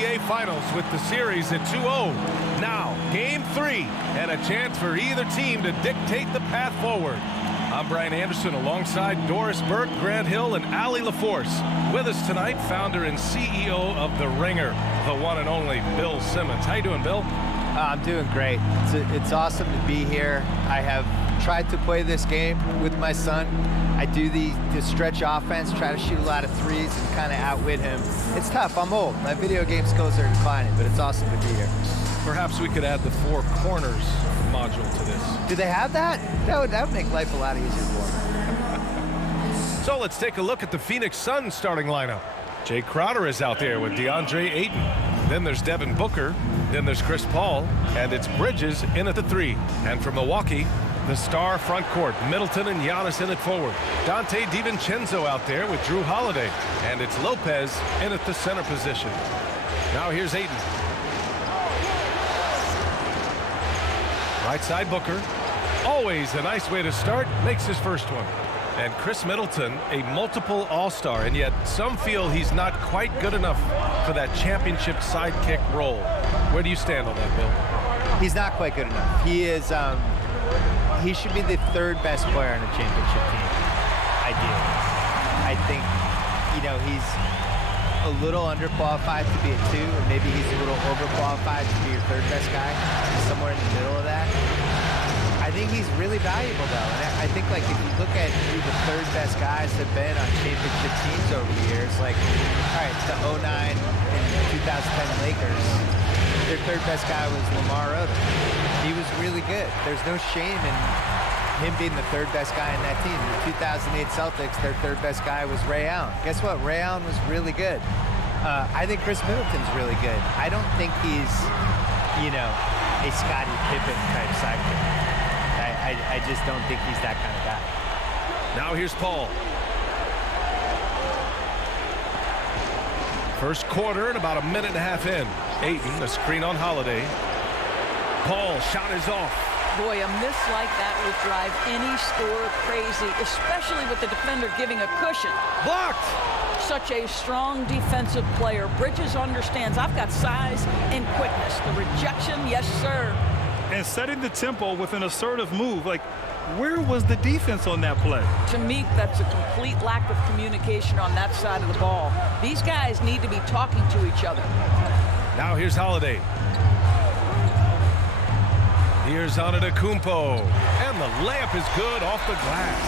NBA Finals with the series at 2-0. Now, Game 3, and a chance for either team to dictate the path forward. I'm Brian Anderson alongside Doris Burke, Grant Hill, and Allie LaForce. With us tonight, founder and CEO of The Ringer, the one and only Bill Simmons. How you doing, Bill? I'm doing great. It's awesome to be here. I have tried to play this game with my son. I do the stretch offense, try to shoot a lot of threes and kind of outwit him. It's tough. I'm old. My video game skills are declining, but it's awesome to be here. Perhaps we could add the four corners module to this. Do they have that? That would make life a lot easier for me. So let's take a look at the Phoenix Suns starting lineup. Jay Crowder is out there with DeAndre Ayton. Then there's Devin Booker. Then there's Chris Paul. And it's Bridges in at the 3. And for Milwaukee, the star front court, Middleton and Giannis in at forward. Dante DiVincenzo out there with Drew Holiday. And it's Lopez in at the center position. Now here's Ayton. Right side Booker. Always a nice way to start. Makes his first one. And Chris Middleton, a multiple all-star, and yet some feel he's not quite good enough for that championship sidekick role. Where do you stand on that, Bill? He's not quite good enough. He is, he should be the third best player on a championship team, ideally. I think, he's a little underqualified to be a 2, or maybe he's a little overqualified to be your third best guy, somewhere in the middle of that. I think he's really valuable, though. And I think, if you look at who the third best guys have been on championship teams over the years, all right, the 09 and 2010 Lakers, their third best guy was Lamar Odom. He was really good. There's no shame in him being the third best guy in that team. The 2008 Celtics, their third best guy was Ray Allen. Guess what? Ray Allen was really good. I think Chris Middleton's really good. I don't think he's, a Scottie Pippen type sidekick. I just don't think he's that kind of guy. Now here's Paul. First quarter and about a minute and a half in. Ayton, a screen on Holiday. Paul, shot is off. Boy, a miss like that would drive any scorer crazy, especially with the defender giving a cushion. Blocked! Such a strong defensive player. Bridges understands I've got size and quickness. The rejection, yes, sir. And setting the tempo with an assertive move. Where was the defense on that play? To me, that's a complete lack of communication on that side of the ball. These guys need to be talking to each other. Now here's Holiday. Here's Antetokounmpo. And the layup is good off the glass.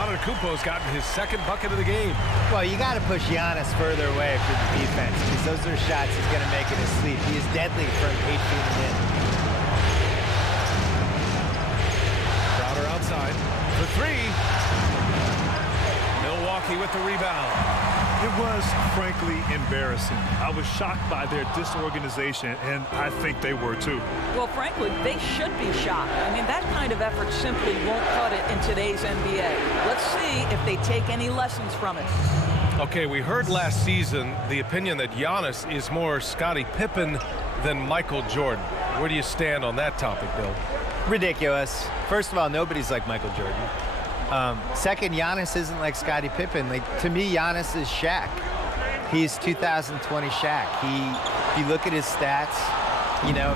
Antetokounmpo's gotten his second bucket of the game. Well, you got to push Giannis further away for the defense, because those are shots he's going to make in his sleep. He is deadly from 8 feet in. Crowder outside for 3. Milwaukee with the rebound. It was, frankly, embarrassing. I was shocked by their disorganization, and I think they were, too. Well, frankly, they should be shocked. I mean, that kind of effort simply won't cut it in today's NBA. Let's see if they take any lessons from it. Okay, we heard last season the opinion that Giannis is more Scottie Pippen than Michael Jordan. Where do you stand on that topic, Bill? Ridiculous. First of all, nobody's like Michael Jordan. Second, Giannis isn't like Scottie Pippen. To me, Giannis is Shaq. He's 2020 Shaq. If you look at his stats,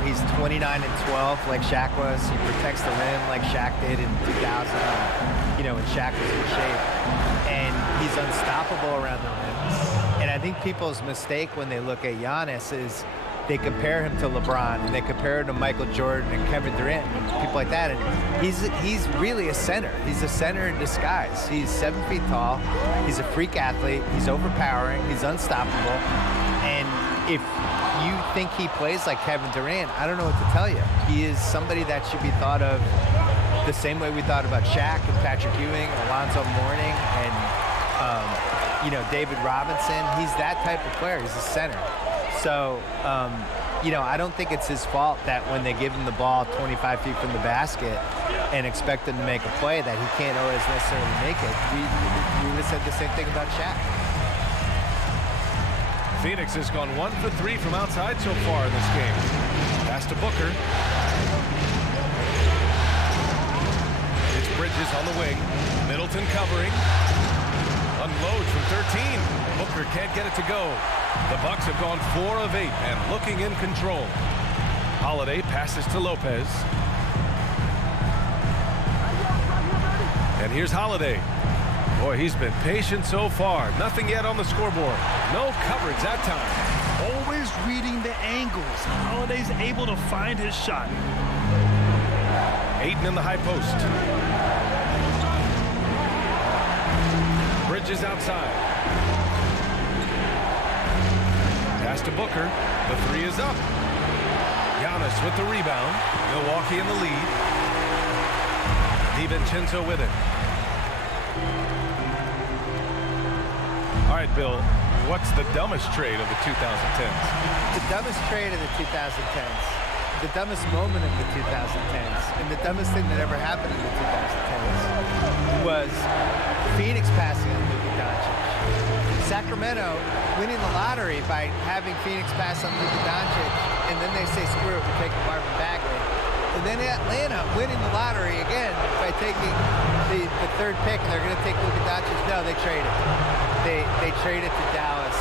he's 29 and 12 like Shaq was. He protects the rim like Shaq did in 2000, when Shaq was in shape. And he's unstoppable around the rim. And I think people's mistake when they look at Giannis is they compare him to LeBron, and they compare him to Michael Jordan and Kevin Durant and people like that. And he's really a center. He's a center in disguise. He's 7 feet tall. He's a freak athlete. He's overpowering. He's unstoppable. And if you think he plays like Kevin Durant, I don't know what to tell you. He is somebody that should be thought of the same way we thought about Shaq and Patrick Ewing, Alonzo Mourning, and David Robinson. He's that type of player. He's a center. So, I don't think it's his fault that when they give him the ball 25 feet from the basket and expect him to make a play that he can't always necessarily make it. We would have said the same thing about Shaq. Phoenix has gone 1 for 3 from outside so far in this game. Pass to Booker. It's Bridges on the wing. Middleton covering. Unloads from 13. Booker can't get it to go. The Bucks have gone 4 of 8 and looking in control. Holiday passes to Lopez. And here's Holiday. Boy, he's been patient so far. Nothing yet on the scoreboard. No coverage that time. Always reading the angles. Holiday's able to find his shot. Ayton in the high post. Bridges outside. Pass to Booker. The 3 is up. Giannis with the rebound. Milwaukee in the lead. DiVincenzo with it. All right, Bill, what's the dumbest trade of the 2010s? The dumbest trade of the 2010s, the dumbest moment of the 2010s, and the dumbest thing that ever happened in the 2010s was Phoenix passing on Luka Doncic. Sacramento winning the lottery by having Phoenix pass on Luka Doncic, and then they say, screw it, we're taking Marvin Bagley. And then Atlanta winning the lottery again by taking the 3rd pick, and they're going to take Luka Doncic. No, they traded. They traded to Dallas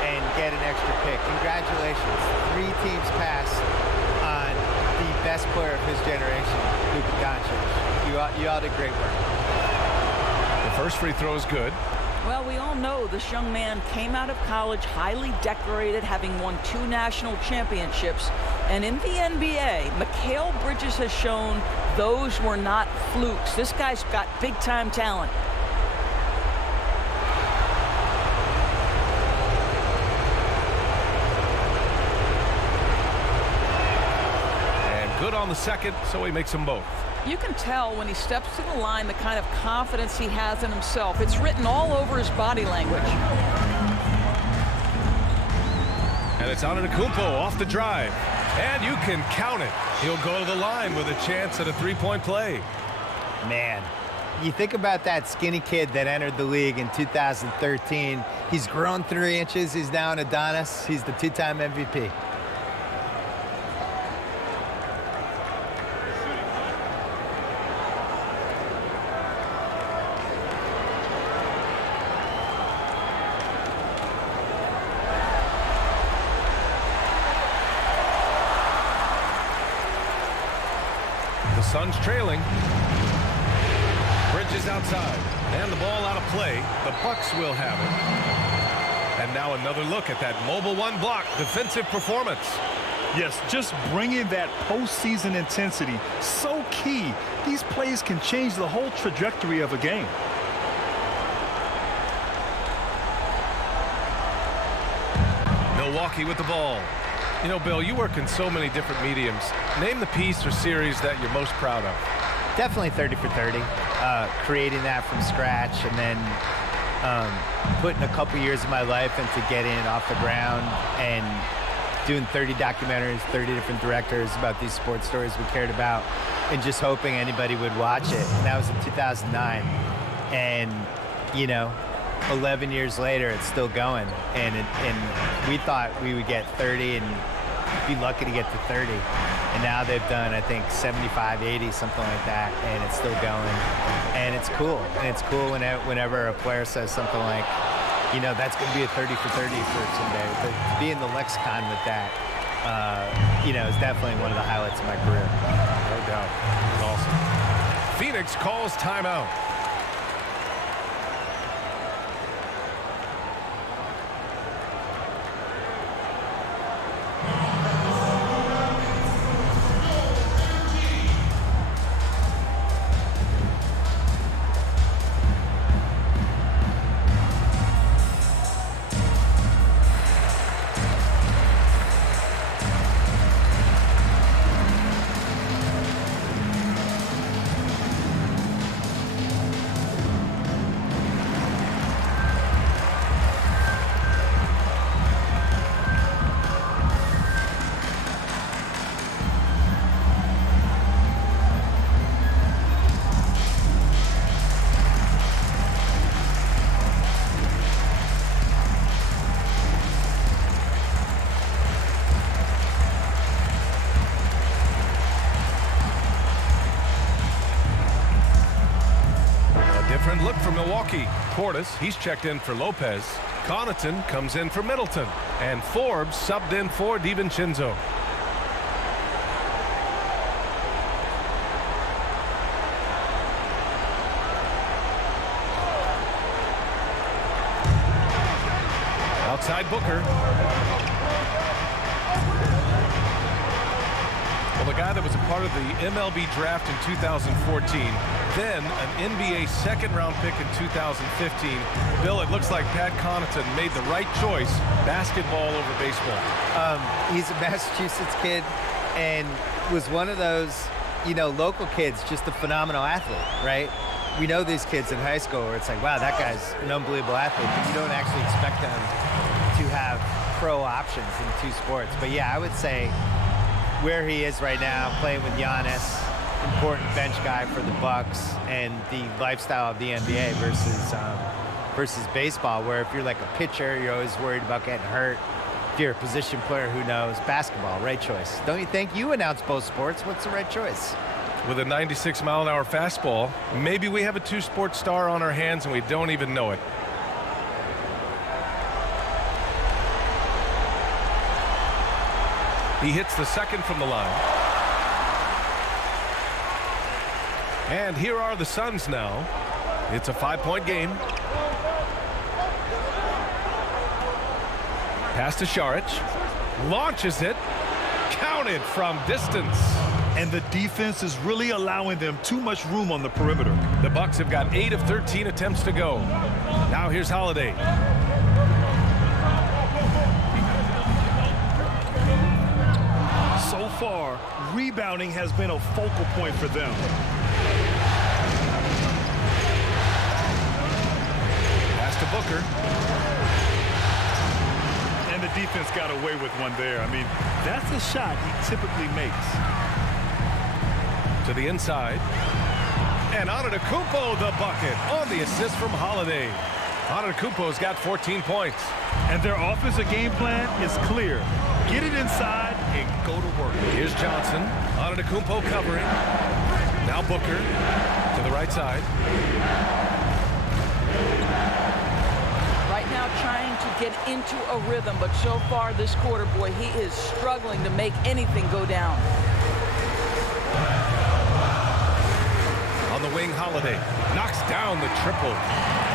and get an extra pick. Congratulations. 3 teams passed on the best player of his generation, Luka Doncic. You all did great work. The first free throw is good. Well, we all know this young man came out of college highly decorated, having won 2 national championships. And in the NBA, Mikal Bridges has shown those were not flukes. This guy's got big-time talent. And good on the second, so he makes them both. You can tell when he steps to the line the kind of confidence he has in himself. It's written all over his body language. And it's Antetokounmpo off the drive. And you can count it. He'll go to the line with a chance at a 3-point play. Man, you think about that skinny kid that entered the league in 2013. He's grown 3 inches. He's now an Adonis. He's the 2-time MVP. The Suns trailing. Bridges outside. And the ball out of play. The Bucks will have it. And now another look at that mobile 1 block defensive performance. Yes, just bringing that postseason intensity. So key. These plays can change the whole trajectory of a game. Milwaukee with the ball. You know, Bill, you work in so many different mediums. Name the piece or series that you're most proud of. Definitely 30 for 30. Creating that from scratch and then putting a couple years of my life into getting it off the ground and doing 30 documentaries, 30 different directors about these sports stories we cared about and just hoping anybody would watch it. And that was in 2009. And, you know, 11 years later, it's still going. And we thought we would get 30 and be lucky to get to 30. And now they've done, I think, 75, 80, something like that, and it's still going. And it's cool. And it's cool whenever a player says something like, you know, that's going to be a 30 for 30 for someday. But to be in the lexicon with that, you know, is definitely one of the highlights of my career. No doubt. It's awesome. Phoenix calls timeout. look for Milwaukee. Portis, he's checked in for Lopez. Connaughton comes in for Middleton. And Forbes subbed in for DiVincenzo. Outside Booker. Well, the guy that was a part of the MLB draft in 2014, then an NBA second-round pick in 2015. Bill, it looks like Pat Connaughton made the right choice, basketball over baseball. He's a Massachusetts kid and was one of those, local kids, just a phenomenal athlete, right? We know these kids in high school where it's like, wow, that guy's an unbelievable athlete, but you don't actually expect them to have pro options in 2 sports. But yeah, I would say where he is right now, playing with Giannis, important bench guy for the Bucks, and the lifestyle of the NBA versus baseball, where if you're like a pitcher, you're always worried about getting hurt. If you're a position player, who knows? Basketball, right choice. Don't you think? You announce both sports. What's the right choice? With a 96-mile-an-hour fastball, maybe we have a 2-sport star on our hands and we don't even know it. He hits the second from the line. And here are the Suns now. It's a 5-point game. Pass to Šarić. Launches it. Counted from distance. And the defense is really allowing them too much room on the perimeter. The Bucks have got 8 of 13 attempts to go. Now here's Holiday. So far, rebounding has been a focal point for them. Pass to Booker. And the defense got away with one there. I mean, that's a shot he typically makes. To the inside. And Antetokounmpo the bucket on the assist from Holiday. Antetokounmpo's got 14 points. And their offensive game plan is clear. Get it inside and go to work. Here's Johnson. Antetokounmpo covering. Now Booker to the right side. Right now trying to get into a rhythm, but so far this quarter, boy, he is struggling to make anything go down. On the wing, Holiday knocks down the triple.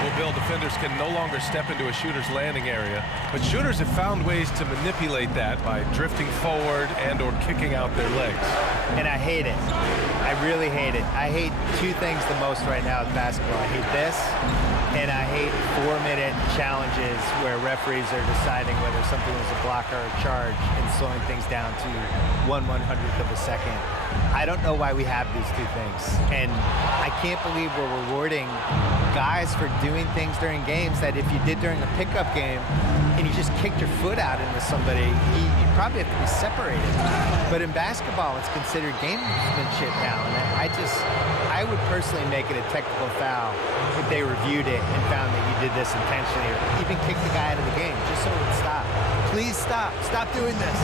Well, Bill, defenders can no longer step into a shooter's landing area, but shooters have found ways to manipulate that by drifting forward and or kicking out their legs. And I hate it. I really hate it. I hate 2 things the most right now in basketball. I hate this, and I hate 4-minute challenges where referees are deciding whether something was a block or a charge and slowing things down to 1/100th of a second. I don't know why we have these 2 things. And I can't believe we're rewarding guys for doing things during games that if you did during a pickup game and you just kicked your foot out into somebody, you probably have to be separated. But in basketball, it's considered gamesmanship now. And I would personally make it a technical foul if they reviewed it and found that you did this intentionally, or even kick the guy out of the game, just so it would stop. Please stop. Stop doing this.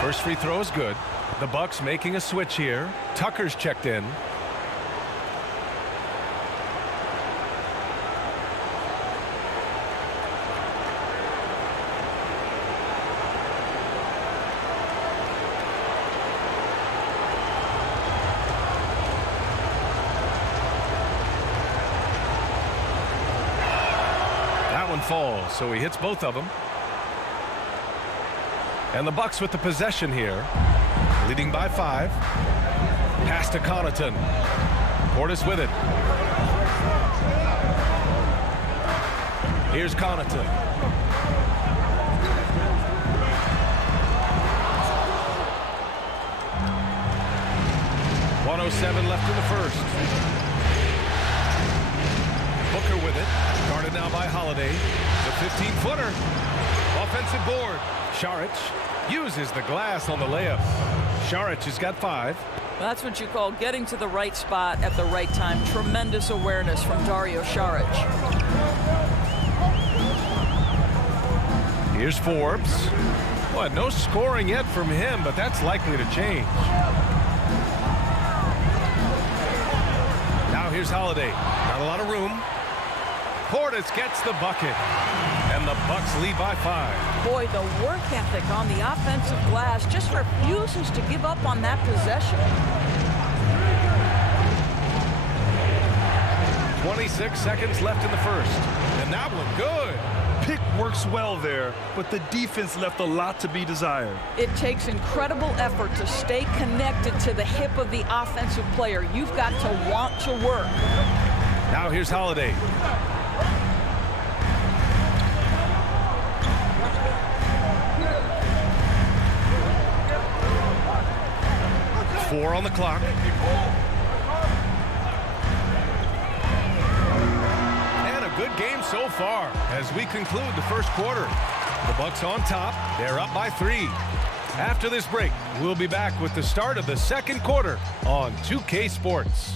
First free throw is good. The Bucks making a switch here. Tucker's checked in. That one falls, so he hits both of them. And the Bucks with the possession here, leading by 5. Pass to Connaughton. Portis with it. Here's Connaughton. .107 left in the first. Booker with it. Guarded now by Holiday. The 15-footer. Offensive board. Šarić uses the glass on the layup. Šarić has got 5. That's what you call getting to the right spot at the right time. Tremendous awareness from Dario Saric. Here's Forbes. Well, no scoring yet from him, but that's likely to change. Now here's Holiday. Not a lot of room. Portis gets the bucket. And the Bucks lead by 5. Boy, the work ethic on the offensive glass just refuses to give up on that possession. 26 seconds left in the first. And that one good. Pick works well there, but the defense left a lot to be desired. It takes incredible effort to stay connected to the hip of the offensive player. You've got to want to work. Now here's Holiday. Four on the clock. And a good game so far as we conclude the first quarter. The Bucks on top. They're up by 3. After this break, we'll be back with the start of the second quarter on 2K Sports.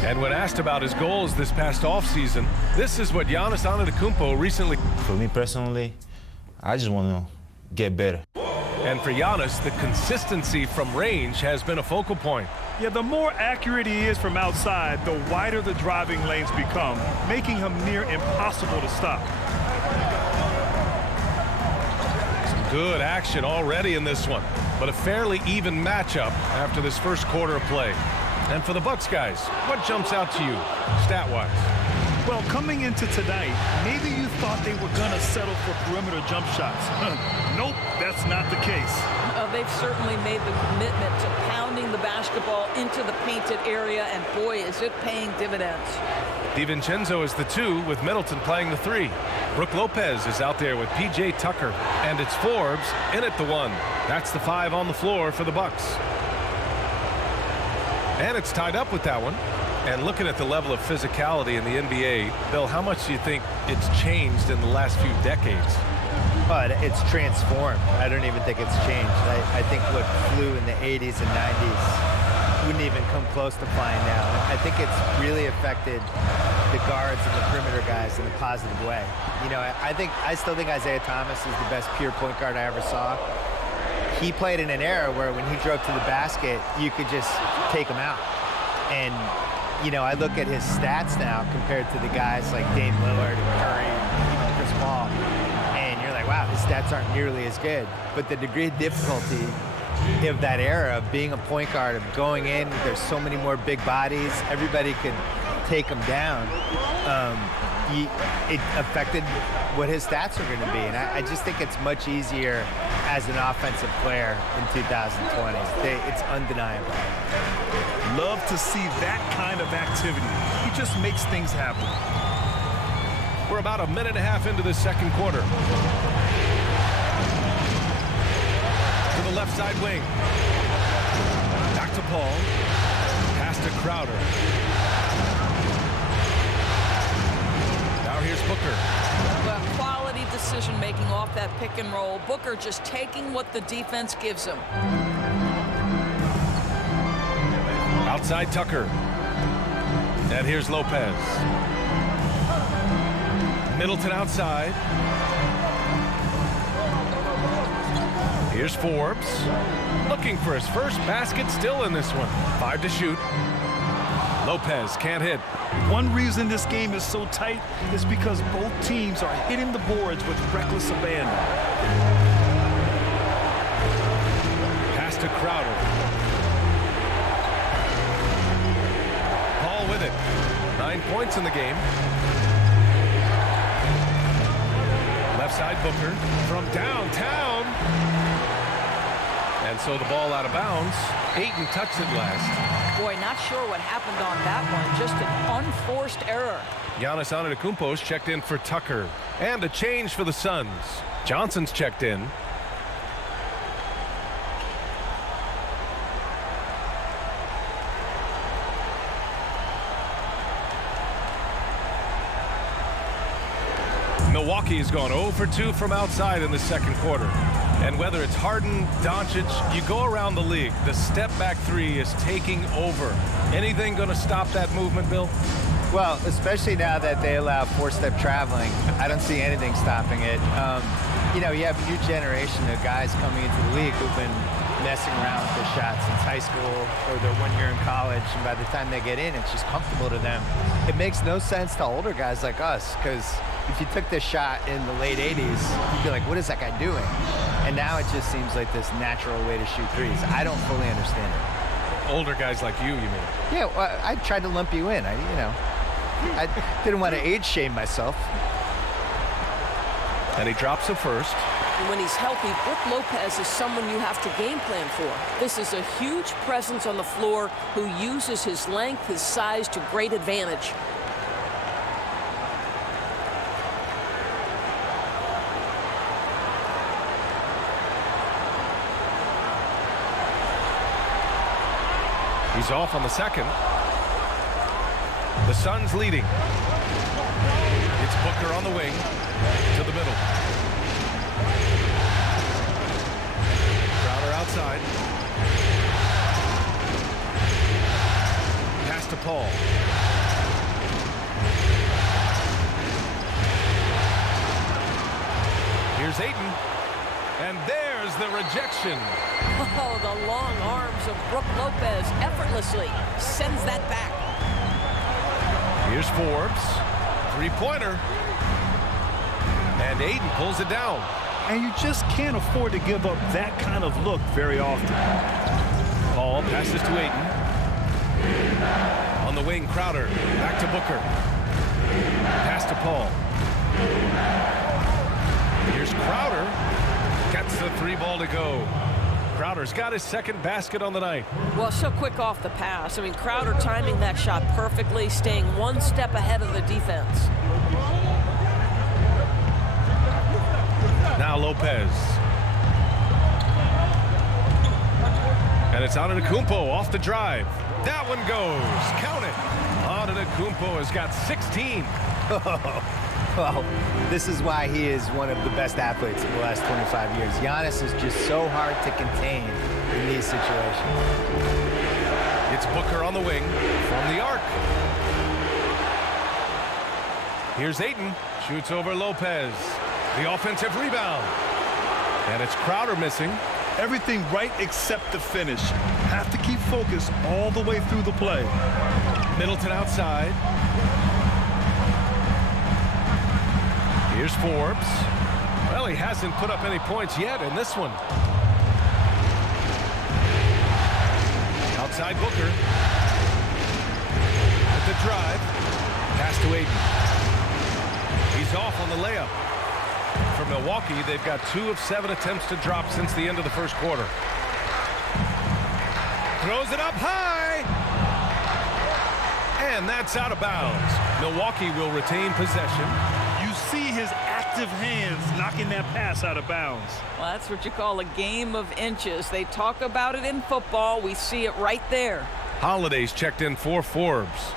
And when asked about his goals this past offseason, this is what Giannis Antetokounmpo recently... For me personally, I just want to get better. And for Giannis, the consistency from range has been a focal point. Yeah, the more accurate he is from outside, the wider the driving lanes become, making him near impossible to stop. Some good action already in this one, but a fairly even matchup after this first quarter of play. And for the Bucks guys, what jumps out to you, stat-wise? Well, coming into tonight, maybe you thought they were going to settle for perimeter jump shots. Nope, that's not the case. They've certainly made the commitment to pounding the basketball into the painted area, and boy, is it paying dividends. DiVincenzo is the 2 with Middleton playing the 3. Brook Lopez is out there with P.J. Tucker, and it's Forbes in at the 1. That's the 5 on the floor for the Bucks. And it's tied up with that one. And looking at the level of physicality in the NBA, Bill, how much do you think it's changed in the last few decades? But it's transformed. I don't even think it's changed. I think what flew in the 80s and 90s wouldn't even come close to flying now. I think it's really affected the guards and the perimeter guys in a positive way. You know, I still think Isaiah Thomas is the best pure point guard I ever saw. He played in an era where when he drove to the basket, you could just take him out. And, you know, I look at his stats now compared to the guys like Dame Lillard and Curry and even Chris Paul, and you're like, wow, his stats aren't nearly as good. But the degree of difficulty of that era of being a point guard, of going in, there's so many more big bodies, everybody could take him down. It affected what his stats are going to be. And I just think it's much easier as an offensive player in 2020. It's undeniable. Love to see that kind of activity. He just makes things happen. We're about a minute and a half into the second quarter. To the left side wing. Back to Paul. Pass to Crowder. Now here's Booker. Well, quality decision-making off that pick and roll. Booker just taking what the defense gives him. Outside Tucker. And here's Lopez. Middleton outside. Here's Forbes. Looking for his first basket still in this one. 5 to shoot. Lopez can't hit. One reason this game is so tight is because both teams are hitting the boards with reckless abandon. Pass to Crowder. Paul with it. 9 points in the game. Left side Booker from downtown. And so the ball out of bounds. Ayton touched it last. Boy, not sure what happened on that one. Just an unforced error. Giannis Antetokounmpo's checked in for Tucker. And a change for the Suns. Johnson's checked in. Milwaukee has gone 0 for 2 from outside in the second quarter. And whether it's Harden, Doncic, you go around the league, the step-back three is taking over. Anything going to stop that movement, Bill? Well, especially now that they allow four-step traveling, I don't see anything stopping it. You know, you have a new generation of guys coming into the league who've been messing around with their shots since high school or their 1 year in college, and by the time they get in, it's just comfortable to them. It makes no sense to older guys like us, because if you took this shot in the late 80s, you'd be like, what is that guy doing? And now it just seems like this natural way to shoot threes. I don't fully understand it. Older guys like you mean? Yeah, well, I tried to lump you in. I didn't want to age shame myself. And he drops it first. When he's healthy, Brook Lopez is someone you have to game plan for. This is a huge presence on the floor who uses his length, his size to great advantage. He's off on the second. The Suns leading. It's Booker on the wing to the middle. Crowder outside. Pass to Paul. Here's Ayton. And there's the rejection. Oh, the long arms of Brook Lopez effortlessly sends that back. Here's Forbes. Three-pointer. And Ayton pulls it down. And you just can't afford to give up that kind of look very often. Paul passes to Ayton. On the wing, Crowder. Back to Booker. Pass to Paul. Here's Crowder. Gets the three ball to go. Crowder's got his second basket on the night. Well, so quick off the pass. I mean, Crowder timing that shot perfectly, staying one step ahead of the defense. Now Lopez. And it's Antetokounmpo off the drive. That one goes. Count it. Antetokounmpo has got 16. Well, this is why he is one of the best athletes in the last 25 years. Giannis is just so hard to contain in these situations. It's Booker on the wing from the arc. Here's Ayton. Shoots over Lopez. The offensive rebound. And it's Crowder missing. Everything right except the finish. Have to keep focus all the way through the play. Middleton outside. Here's Forbes. Well, he hasn't put up any points yet in this one. Outside Booker. With the drive. Pass to Ayton. He's off on the layup. For Milwaukee, they've got 2 of 7 attempts to drop since the end of the first quarter. Throws it up high. And that's out of bounds. Milwaukee will retain possession. You see his active hands knocking that pass out of bounds. Well, that's what you call a game of inches. They talk about it in football. We see it right there. Holiday's checked in for Forbes.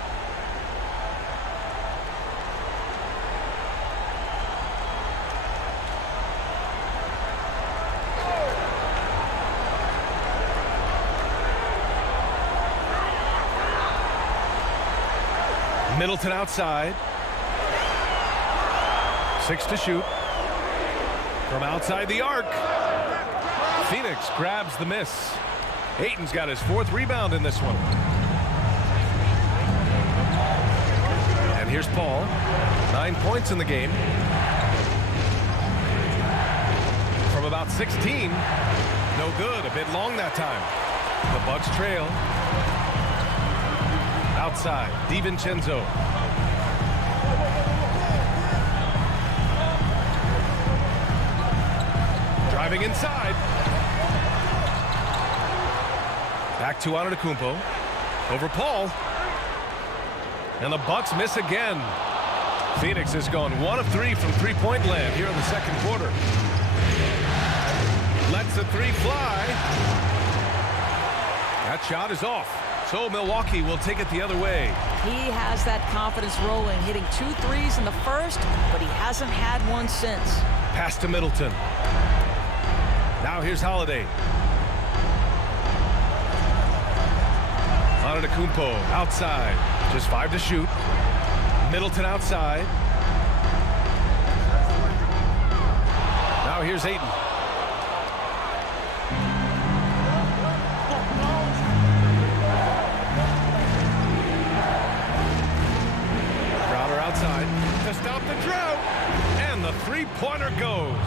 Middleton outside. 6 to shoot. From outside the arc. Phoenix grabs the miss. Ayton's got his 4th rebound in this one. And here's Paul. 9 points in the game. From about 16. No good. A bit long that time. The Bucks trail. Outside, DiVincenzo. Driving inside. Back to Antetokounmpo. Over Paul. And the Bucks miss again. Phoenix has gone 1 of 3 from three-point land here in the second quarter. Lets the three fly. That shot is off. So Milwaukee will take it the other way. He has that confidence rolling, hitting 2 threes in the first, but he hasn't had one since. Pass to Middleton. Now here's Holiday. Antetokounmpo outside. Just 5 to shoot. Middleton outside. Now here's Ayton. Crowder outside to stop the drought. And the three-pointer goes.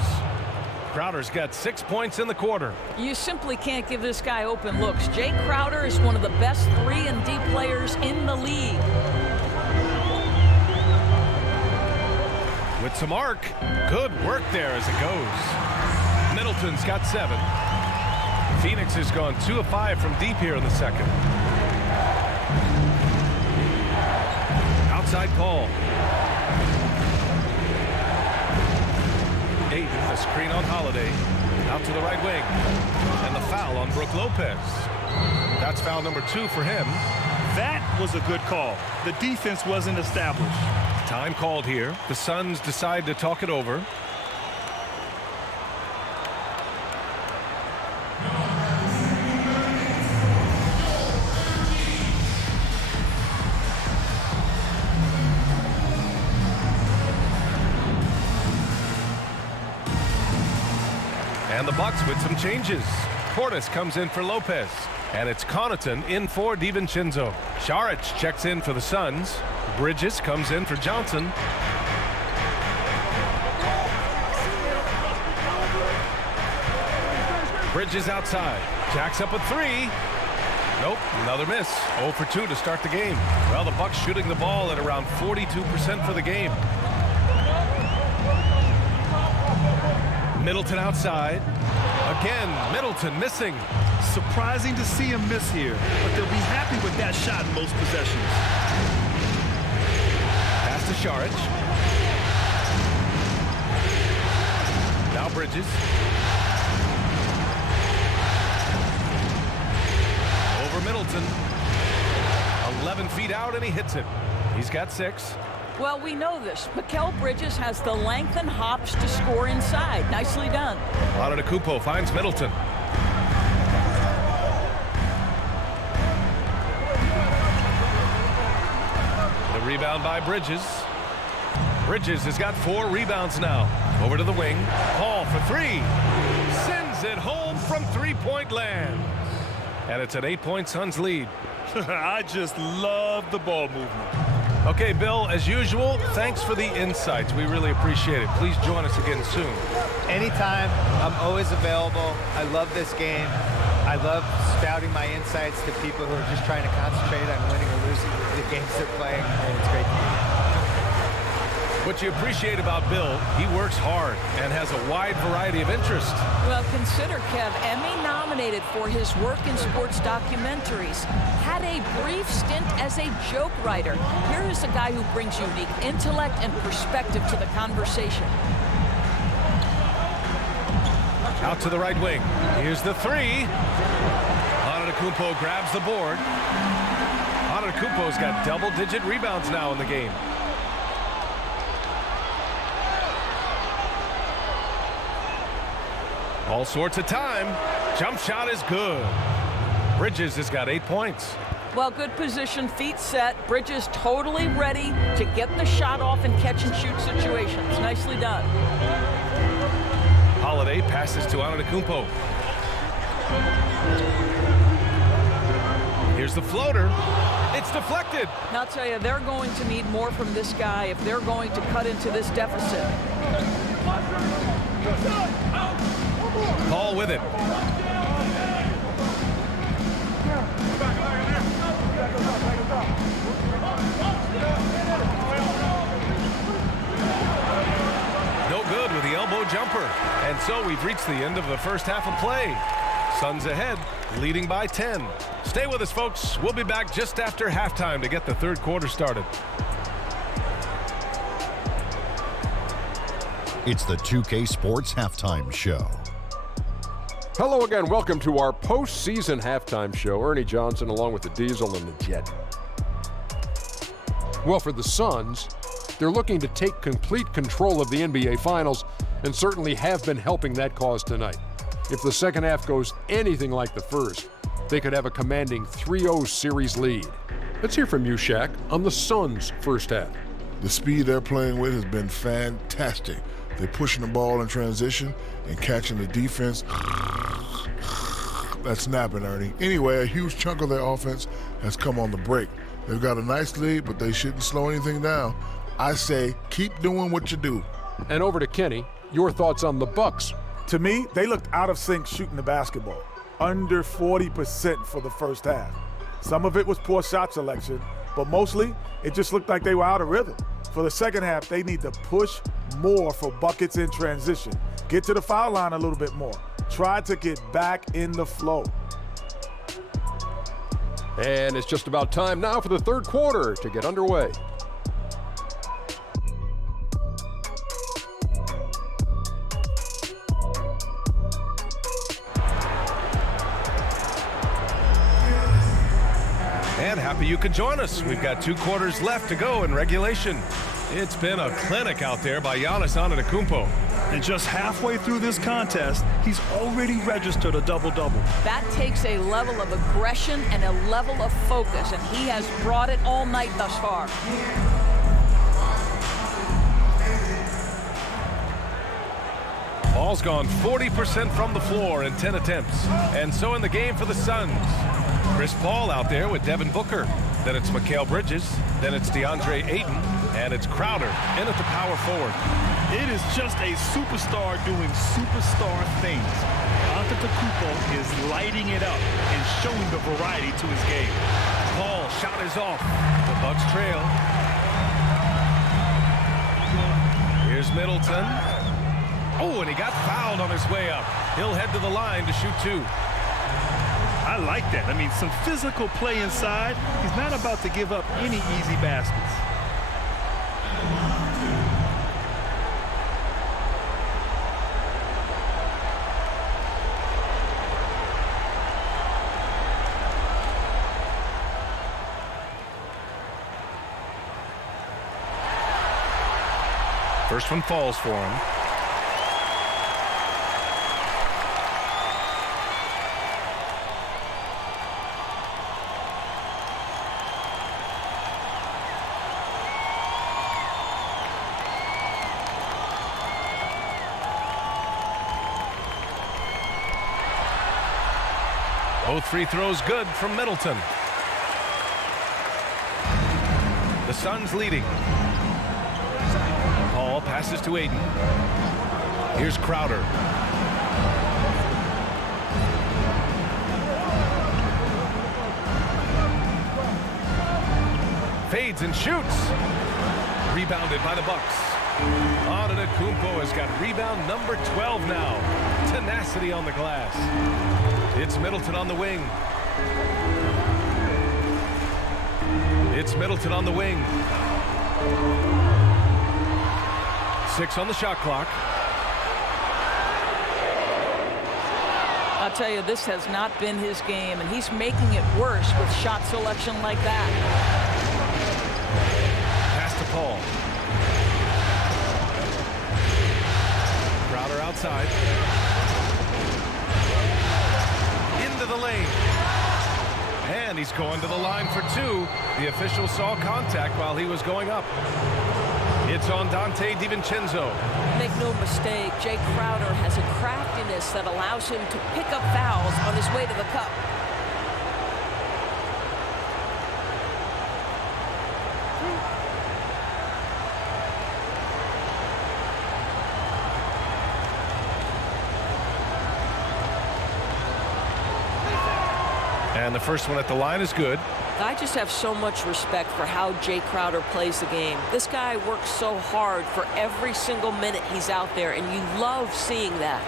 Crowder's got 6 points in the quarter. You simply can't give this guy open looks. Jay Crowder is one of the best 3-and-D players in the league. With some arc. Good work there as it goes. Middleton's got 7. Phoenix has gone 2 of 5 from deep here in the second. Outside call. Ayton, a screen on Holiday. Out to the right wing. And the foul on Brook Lopez. That's foul number 2 for him. That was a good call. The defense wasn't established. Time called here. The Suns decide to talk it over. And the Bucks with some changes. Portis comes in for Lopez. And it's Connaughton in for DiVincenzo. Saric checks in for the Suns. Bridges comes in for Johnson. Bridges outside. Jacks up a 3. Nope, another miss. 0 for 2 to start the game. Well, the Bucks shooting the ball at around 42% for the game. Middleton outside. Again, Middleton missing. Surprising to see him miss here, but they'll be happy with that shot in most possessions. Pass to Saric. Now Bridges. Over Middleton. 11 feet out, and he hits it. He's got 6. Well, we know this. Mikal Bridges has the length and hops to score inside. Nicely done. Antetokounmpo finds Middleton. The rebound by Bridges. Bridges has got 4 rebounds now. Over to the wing. Paul for 3. Sends it home from three-point land. And it's an 8-point Suns lead. I just love the ball movement. Okay, Bill, as usual, thanks for the insights. We really appreciate it. Please join us again soon. Anytime. I'm always available. I love this game. I love spouting my insights to people who are just trying to concentrate on winning or losing the games they're playing, and it's great to be. What you appreciate about Bill, he works hard and has a wide variety of interests. Well, consider, Kev, Emmy nominated for his work in sports documentaries. Had a brief stint as a joke writer. Here is a guy who brings unique intellect and perspective to the conversation. Out to the right wing. Here's the 3. Antetokounmpo grabs the board. Antetokounmpo's got double-digit rebounds now in the game. All sorts of time. Jump shot is good. Bridges has got 8 points. Well, good position, feet set. Bridges totally ready to get the shot off in catch-and-shoot situations. Nicely done. Holiday passes to Antetokounmpo. Here's the floater. It's deflected. And I'll tell you, they're going to need more from this guy if they're going to cut into this deficit. Paul with it. No good with the elbow jumper. And so we've reached the end of the first half of play. Suns ahead, leading by 10. Stay with us, folks. We'll be back just after halftime to get the third quarter started. It's the 2K Sports Halftime Show. Hello again. Welcome to our postseason halftime show. Ernie Johnson along with the Diesel and the Jet. Well, for the Suns, they're looking to take complete control of the NBA Finals and certainly have been helping that cause tonight. If the second half goes anything like the first, they could have a commanding 3-0 series lead. Let's hear from you, Shaq, on the Suns' first half. The speed they're playing with has been fantastic. They're pushing the ball in transition and catching the defense. That's snapping, Ernie. Anyway, a huge chunk of their offense has come on the break. They've got a nice lead, but they shouldn't slow anything down. I say keep doing what you do. And over to Kenny, your thoughts on the Bucks. To me, they looked out of sync shooting the basketball. Under 40% for the first half. Some of it was poor shot selection, but mostly it just looked like they were out of rhythm. For the second half, they need to push more for buckets in transition. Get to the foul line a little bit more. Try to get back in the flow. And it's just about time now for the third quarter to get underway. And happy you could join us. We've got 2 quarters left to go in regulation. It's been a clinic out there by Giannis Antetokounmpo. And just halfway through this contest, he's already registered a double-double. That takes a level of aggression and a level of focus, and he has brought it all night thus far. Ball's gone 40% from the floor in 10 attempts. And so in the game for the Suns, Chris Paul out there with Devin Booker. Then it's Mikal Bridges. Then it's DeAndre Ayton. And it's Crowder in at the power forward. It is just a superstar doing superstar things. Antetokounmpo is lighting it up and showing the variety to his game. Paul shot is off. The Bucks trail. Here's Middleton. Oh, and he got fouled on his way up. He'll head to the line to shoot 2. I like that. I mean, some physical play inside. He's not about to give up any easy baskets. First one falls for him. Both free throws good from Middleton. The Suns leading. Paul passes to Ayton. Here's Crowder. Fades and shoots. Rebounded by the Bucks. Antetokounmpo has got rebound number 12 now. Tenacity on the glass. It's Middleton on the wing. It's Middleton on the wing. 6 on the shot clock. I'll tell you, this has not been his game, and he's making it worse with shot selection like that. Pass to Paul. Crowder outside. Into the lane. And he's going to the line for 2. The official saw contact while he was going up. It's on Dante DiVincenzo. Make no mistake, Jay Crowder has a craftiness that allows him to pick up fouls on his way to the cup. And the first one at the line is good. I just have so much respect for how Jay Crowder plays the game. This guy works so hard for every single minute he's out there, and you love seeing that.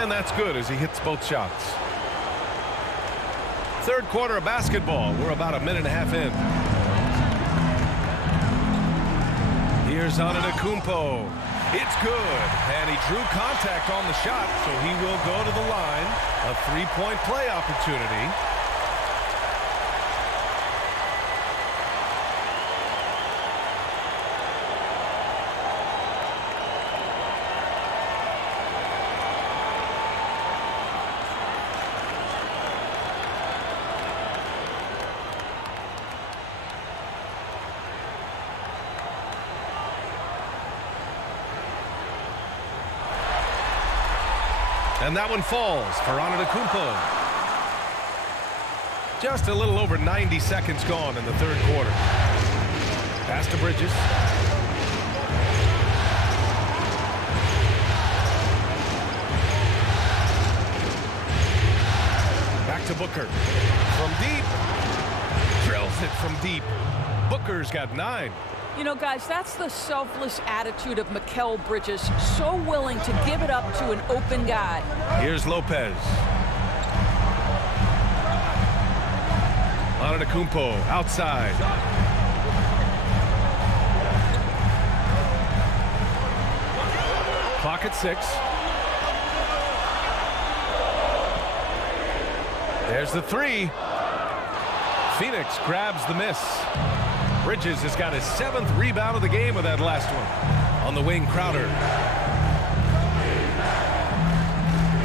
And that's good as he hits both shots. Third quarter of basketball. We're about a minute and a half in. Here's Antetokounmpo. It's good, and he drew contact on the shot, so he will go to the line. A three-point play opportunity. And that one falls for Antetokounmpo. Just a little over 90 seconds gone in the third quarter. Pass to Bridges. Back to Booker. From deep. Drills it from deep. Booker's got 9. You know, guys, that's the selfless attitude of Mikal Bridges, so willing to give it up to an open guy. Here's Lopez. Antetokounmpo outside. Clock at 6. There's the 3. Phoenix grabs the miss. Bridges has got his 7th rebound of the game with that last one. On the wing, Crowder.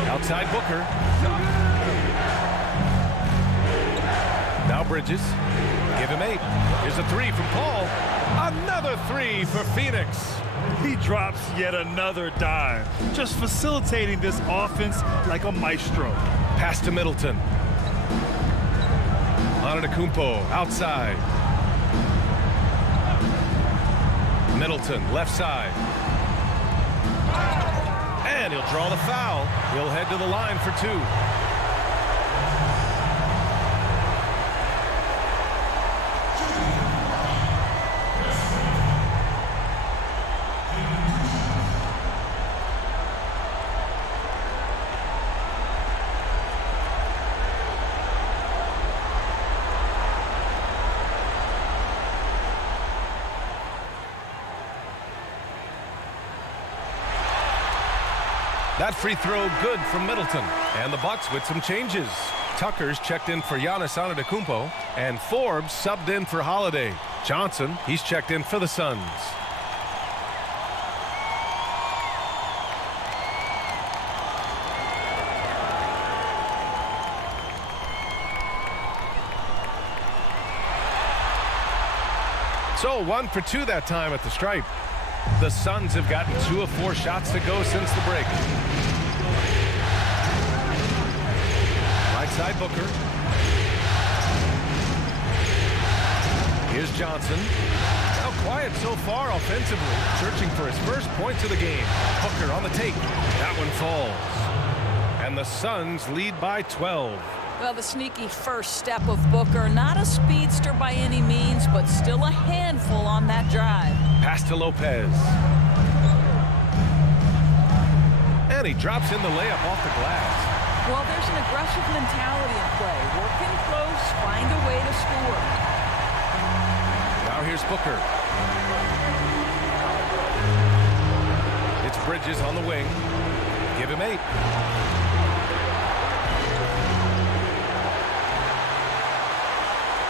Outside Booker. Now Bridges. Give him 8. Here's a 3 from Paul. Another 3 for Phoenix. He drops yet another dime, just facilitating this offense like a maestro. Pass to Middleton. Antetokounmpo outside. Middleton, left side. And he'll draw the foul. He'll head to the line for 2. That free throw good from Middleton. And the Bucks with some changes. Tucker's checked in for Giannis Antetokounmpo. And Forbes subbed in for Holiday. Johnson, he's checked in for the Suns. So 1 for 2 that time at the stripe. The Suns have gotten 2 of 4 shots to go since the break. Right side Booker. Here's Johnson. Now quiet so far offensively, searching for his first points of the game. Booker on the take. That one falls. And the Suns lead by 12. Well, the sneaky first step of Booker, not a speedster by any means, but still a handful on that drive. Pass to Lopez. And he drops in the layup off the glass. Well, there's an aggressive mentality in play. Working close, find a way to score. Now here's Booker. It's Bridges on the wing. Give him 8.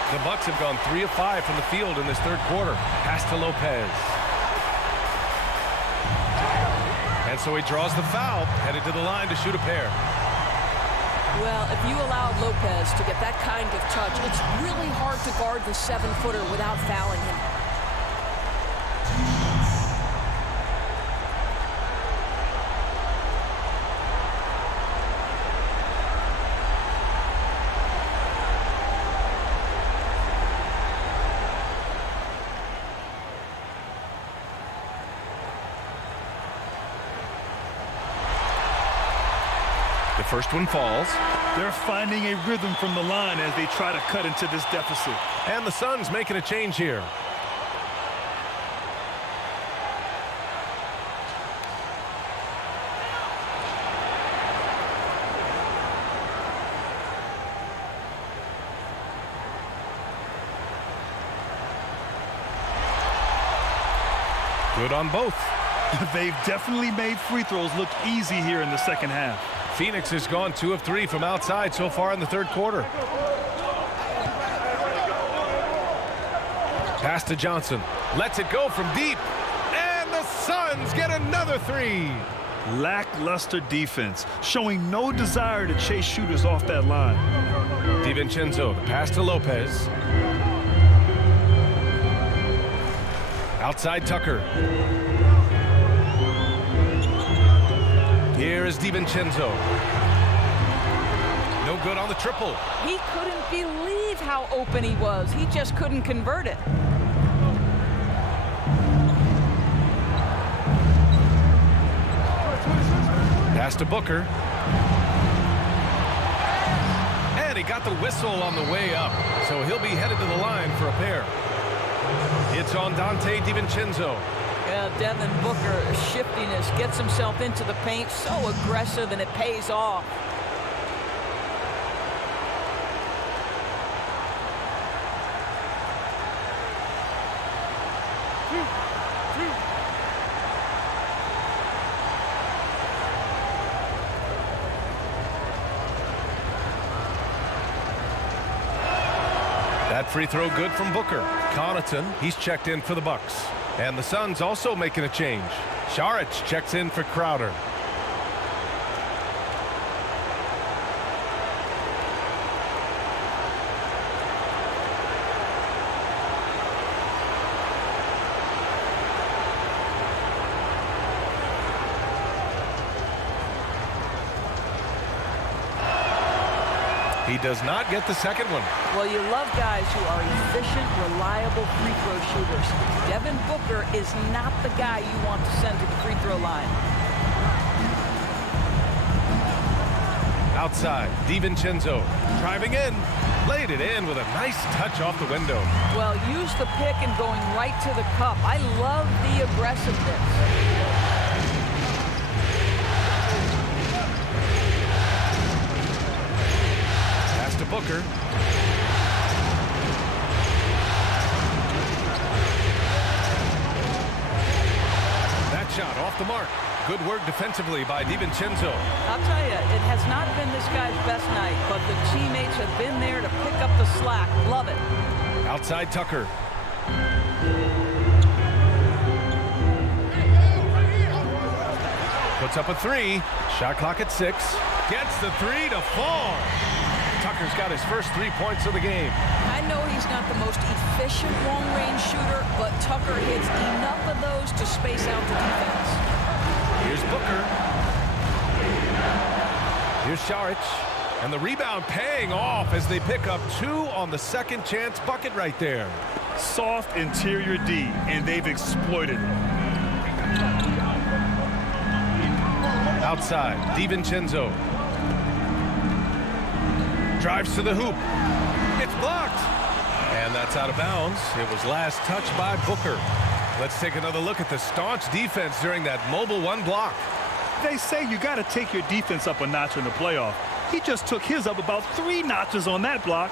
The Bucks have gone 3 of 5 from the field in this third quarter. Pass to Lopez. And so he draws the foul, headed to the line to shoot a pair. Well, if you allow Lopez to get that kind of touch, it's really hard to guard the 7-footer without fouling him. The first one falls. They're finding a rhythm from the line as they try to cut into this deficit. And the Suns making a change here. Good on both. They've definitely made free throws look easy here in the second half. Phoenix has gone 2 of 3 from outside so far in the third quarter. Pass to Johnson. Lets it go from deep. And the Suns get another 3. Lackluster defense, showing no desire to chase shooters off that line. DiVincenzo, the pass to Lopez. Outside Tucker. Here is DiVincenzo. No good on the triple. He couldn't believe how open he was. He just couldn't convert it. Pass to Booker. And he got the whistle on the way up, so he'll be headed to the line for a pair. It's on Dante DiVincenzo. Yeah, Devin Booker, shiftiness, gets himself into the paint, so aggressive, and it pays off. That free throw good from Booker. Connaughton, he's checked in for the Bucks. And the Suns also making a change. Saric checks in for Crowder. He does not get the second one. Well, you love guys who are efficient, reliable free throw shooters. Devin Booker is not the guy you want to send to the free throw line. Outside, DiVincenzo driving in. Laid it in with a nice touch off the window. Well, use the pick and going right to the cup. I love the aggressiveness. To Booker. That shot off the mark. Good work defensively by DiVincenzo. I'll tell you, it has not been this guy's best night, but the teammates have been there to pick up the slack. Love it. Outside Tucker. Puts up a 3. Shot clock at 6. Gets the 3 to fall. Tucker's got his first 3 points of the game. I know he's not the most efficient long-range shooter, but Tucker hits enough of those to space out the defense. Here's Booker. Here's Saric. And the rebound paying off as they pick up 2 on the second chance bucket right there. Soft interior D, and they've exploited it. Outside, DiVincenzo. Drives to the hoop. It's blocked. And that's out of bounds. It was last touched by Booker. Let's take another look at the staunch defense during that mobile 1 block. They say you got to take your defense up a notch in the playoff. He just took his up about 3 notches on that block.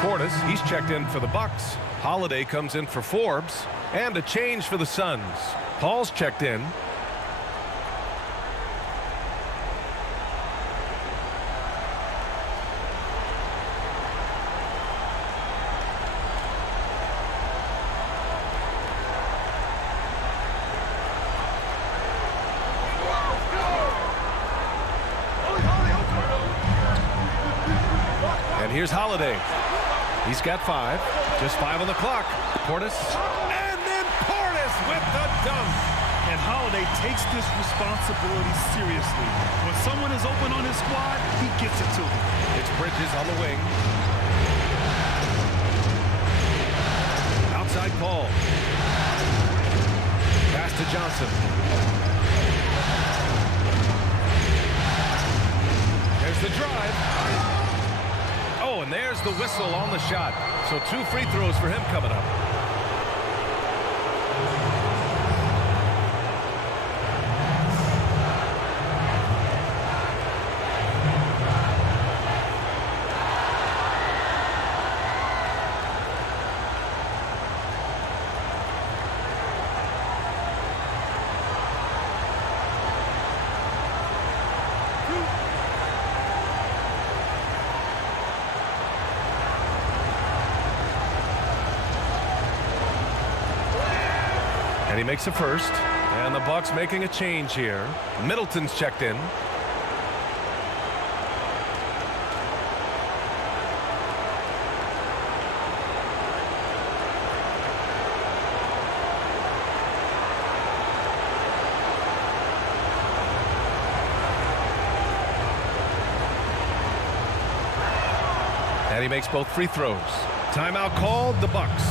Portis, he's checked in for the Bucks. Holiday comes in for Forbes. And a change for the Suns. Paul's checked in. And here's Holiday. He's got 5. Just 5 on the clock. Portis. And then Portis with the dunk. And Holiday takes this responsibility seriously. When someone is open on his squad, he gets it to them. It's Bridges on the wing. Outside Paul. Pass to Johnson. There's the drive. Oh, and there's the whistle on the shot. So 2 free throws for him coming up. And he makes a first. And the Bucks making a change here. Middleton's checked in. And he makes both free throws. Timeout called, the Bucks.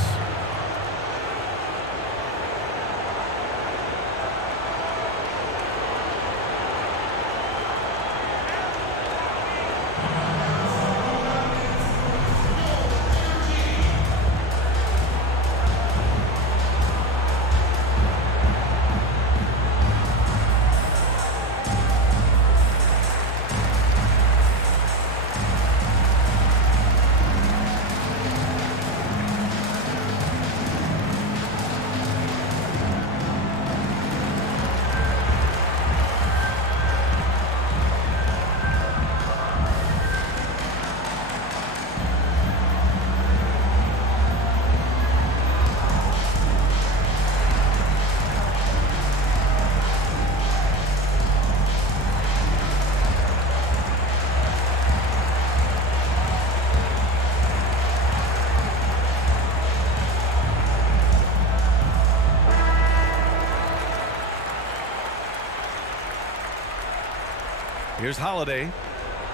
Here's Holiday.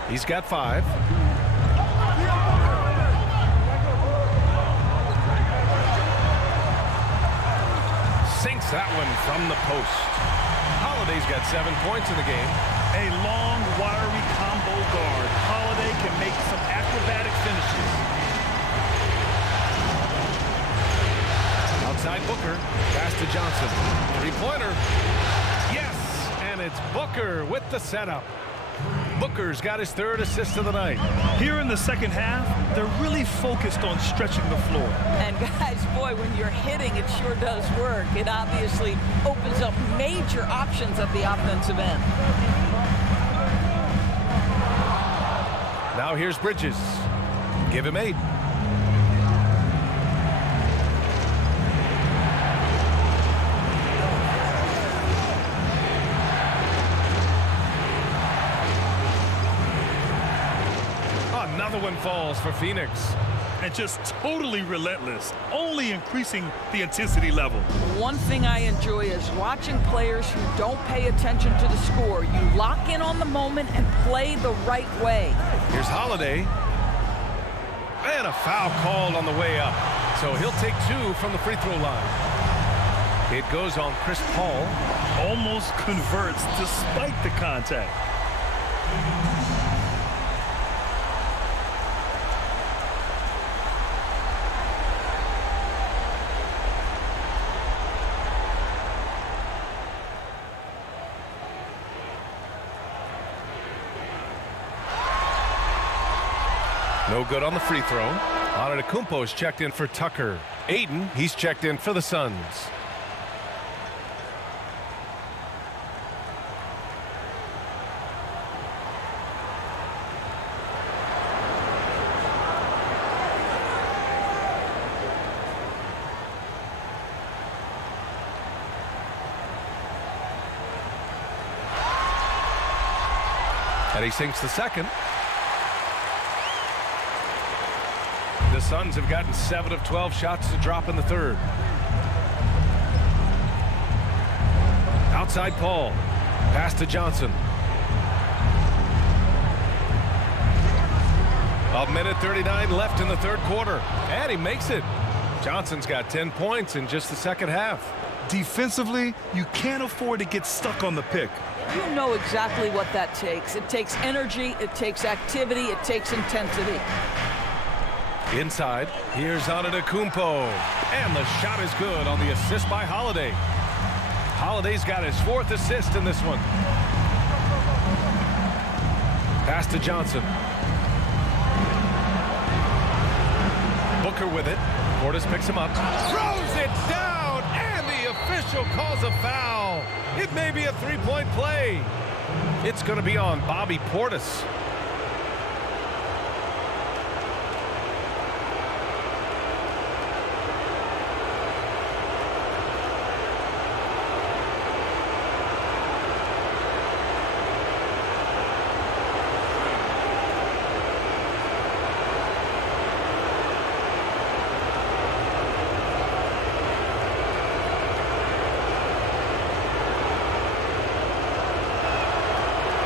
He's got 5. Sinks that one from the post. Holiday's got 7 points in the game. A long, wiry combo guard. Holiday can make some acrobatic finishes. Outside Booker. Pass to Johnson. Three-pointer. Yes! And it's Booker with the setup. Booker's got his 3rd assist of the night. Here in the second half, they're really focused on stretching the floor. And guys, boy, when you're hitting, it sure does work. It obviously opens up major options at the offensive end. Now here's Bridges. Give him 8. Another one falls for Phoenix. And just totally relentless, only increasing the intensity level. One thing I enjoy is watching players who don't pay attention to the score. You lock in on the moment and play the right way. Here's Holiday. And a foul called on the way up. So he'll take 2 from the free throw line. It goes on Chris Paul. Almost converts despite the contact. No good on the free throw. Antetokounmpo's checked in for Tucker. Aiden, he's checked in for the Suns. And he sinks the second. The Suns have gotten 7 of 12 shots to drop in the 3rd. Outside Paul. Pass to Johnson. A minute 39 left in the 3rd quarter. And he makes it. Johnson's got 10 points in just the second half. Defensively, you can't afford to get stuck on the pick. You know exactly what that takes. It takes energy, it takes activity, it takes intensity. Inside, here's Antetokounmpo. And the shot is good on the assist by Holiday. Holiday's got his 4th assist in this one. Pass to Johnson. Booker with it. Portis picks him up. Throws it down, and the official calls a foul. It may be a 3-point play. It's going to be on Bobby Portis.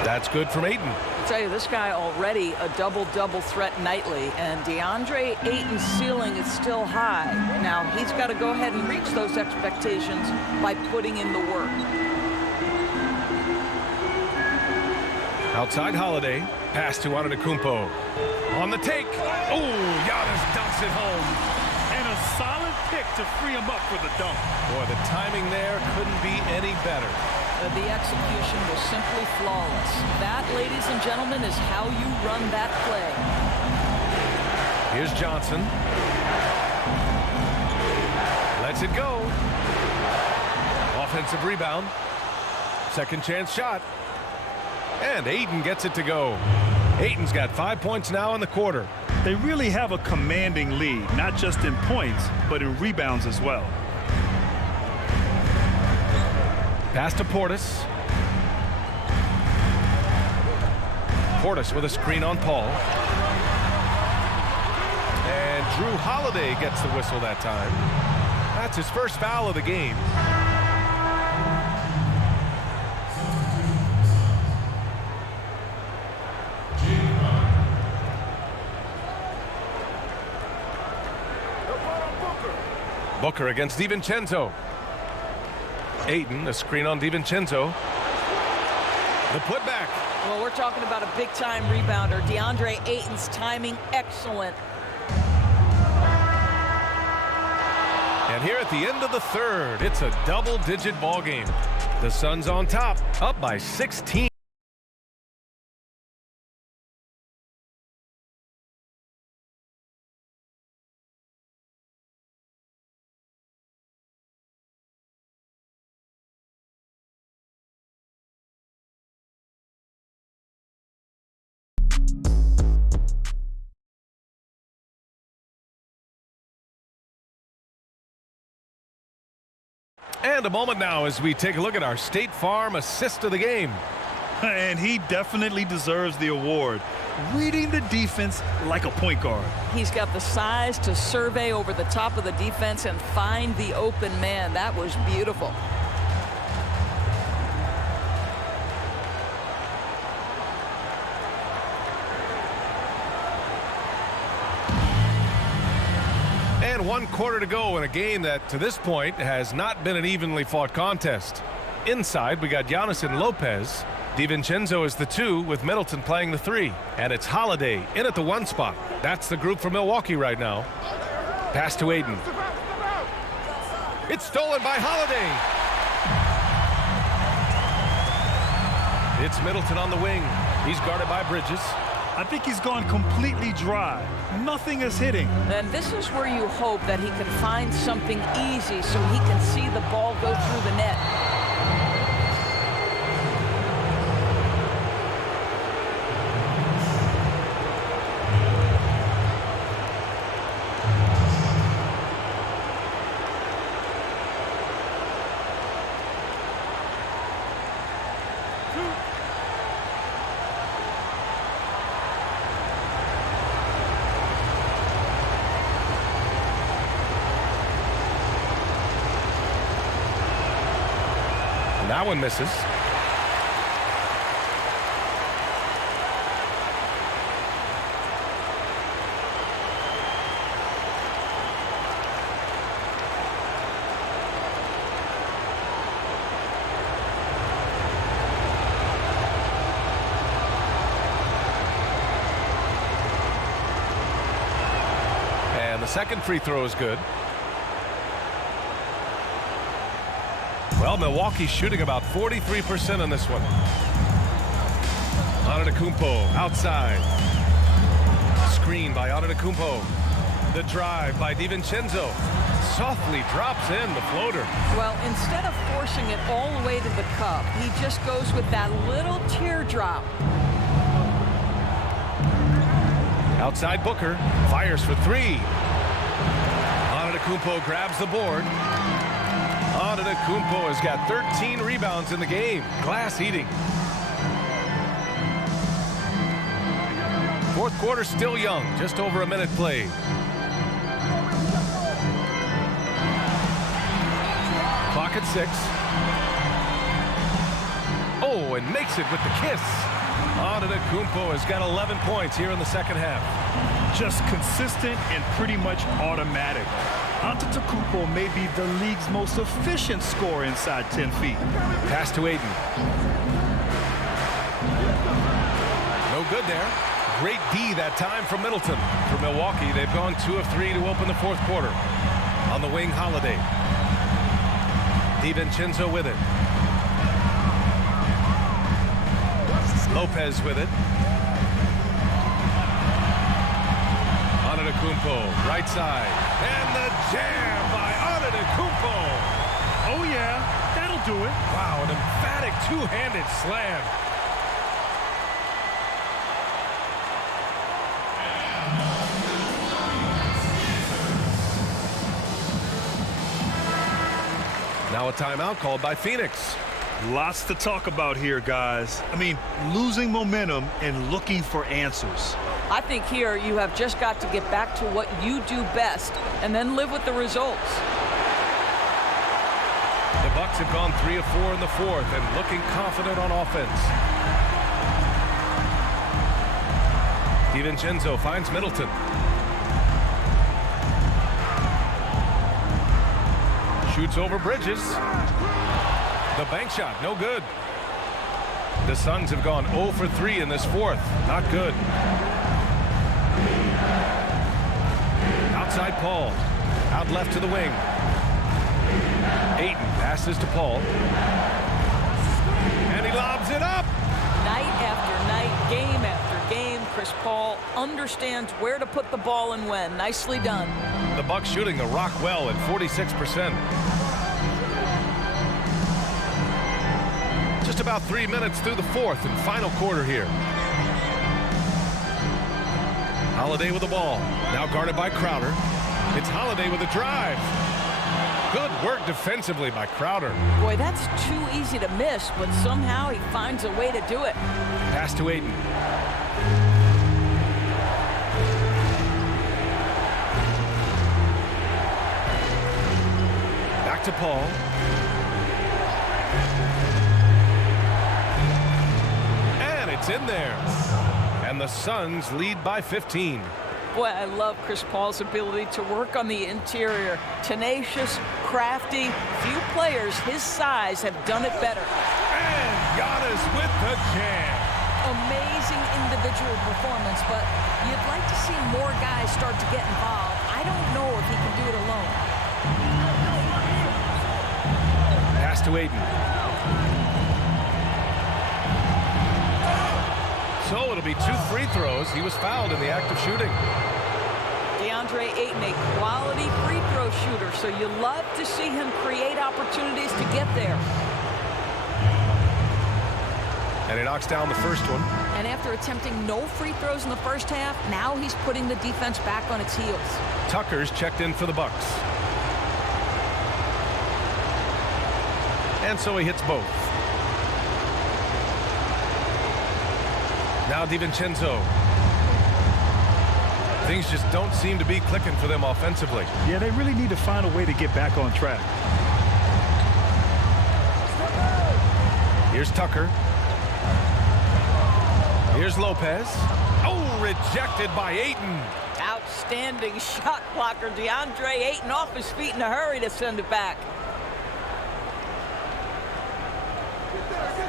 That's good from Ayton. I'll tell you, this guy already a double-double threat nightly, and DeAndre Ayton's ceiling is still high. Now, he's got to go ahead and reach those expectations by putting in the work. Outside Holiday, pass to Antetokounmpo. On the take. Oh, Giannis dunks it home. And a solid pick to free him up for the dunk. Boy, the timing there couldn't be any better. The execution was simply flawless. That, ladies and gentlemen, is how you run that play. Here's Johnson. Lets it go. Offensive rebound. Second chance shot. And Ayton gets it to go. Ayton's got 5 points now in the quarter. They really have a commanding lead, not just in points, but in rebounds as well. Pass to Portis. Portis with a screen on Paul. And Drew Holiday gets the whistle that time. That's his first foul of the game. Booker against DiVincenzo. Ayton, a screen on DiVincenzo. The putback. Well, we're talking about a big-time rebounder. DeAndre Ayton's timing, excellent. And here at the end of the third, it's a double-digit ball game. The Suns on top, up by 16. And a moment now as we take a look at our State Farm assist of the game. And he definitely deserves the award. Reading the defense like a point guard. He's got the size to survey over the top of the defense and find the open man. That was beautiful. And 1 quarter to go in a game that, to this point, has not been an evenly fought contest. Inside, we got Giannis and Lopez. DiVincenzo is the 2, with Middleton playing the 3. And it's Holiday in at the 1 spot. That's the group for Milwaukee right now. Pass to Ayton. It's stolen by Holiday. It's Middleton on the wing. He's guarded by Bridges. I think he's gone completely dry. Nothing is hitting. And this is where you hope that he can find something easy so he can see the ball go through the net. That one misses. And the second free throw is good. Well, Milwaukee's shooting about 43% on this one. Antetokounmpo outside. Screen by Antetokounmpo. The drive by DiVincenzo. Softly drops in the floater. Well, instead of forcing it all the way to the cup, he just goes with that little teardrop. Outside Booker. Fires for 3. Antetokounmpo grabs the board. Antetokounmpo has got 13 rebounds in the game. Glass eating. Fourth quarter still young. Just over a minute played. Clock at 6. Oh, and makes it with the kiss. Antetokounmpo has got 11 points here in the second half. Just consistent and pretty much automatic. Antetokounmpo may be the league's most efficient scorer inside 10 feet. Pass to Ayton. No good there. Great D that time from Middleton. For Milwaukee, they've gone 2 of 3 to open the fourth quarter. On the wing, Holiday. DiVincenzo with it. Lopez with it. Antetokounmpo, right side. And the jam by Antetokounmpo. Oh, yeah, that'll do it. Wow, an emphatic two-handed slam. Now a timeout called by Phoenix. Lots to talk about here, guys. I mean, losing momentum and looking for answers. I think here you have just got to get back to what you do best and then live with the results. The Bucks have gone 3 of 4 in the fourth and looking confident on offense. DiVincenzo finds Middleton. Shoots over Bridges. The bank shot, no good. The Suns have gone 0 for 3 in this fourth. Not good. Outside Paul. Out left to the wing. Ayton passes to Paul. And he lobs it up. Night after night, game after game, Chris Paul understands where to put the ball and when. Nicely done. The Bucks shooting the rock well at 46%. Just about 3 minutes through the fourth and final quarter here. Holiday with the ball. Now guarded by Crowder. It's Holiday with a drive. Good work defensively by Crowder. Boy, that's too easy to miss, but somehow he finds a way to do it. Pass to Ayton. Back to Paul. And it's in there. And the Suns lead by 15. Boy, I love Chris Paul's ability to work on the interior. Tenacious, crafty. Few players his size have done it better. And Giannis with the jam. Amazing individual performance, but you'd like to see more guys start to get involved. I don't know if he can do it alone. Pass to Ayton. So it'll be 2 free throws. He was fouled in the act of shooting. DeAndre Ayton, a quality free throw shooter, so you love to see him create opportunities to get there. And he knocks down the first one. And after attempting no free throws in the first half, now he's putting the defense back on its heels. Tucker's checked in for the Bucks. And so he hits both. Now DiVincenzo. Things just don't seem to be clicking for them offensively. Yeah, they really need to find a way to get back on track. Here's Tucker. Here's Lopez. Oh, rejected by Ayton. Outstanding shot blocker. DeAndre Ayton off his feet in a hurry to send it back.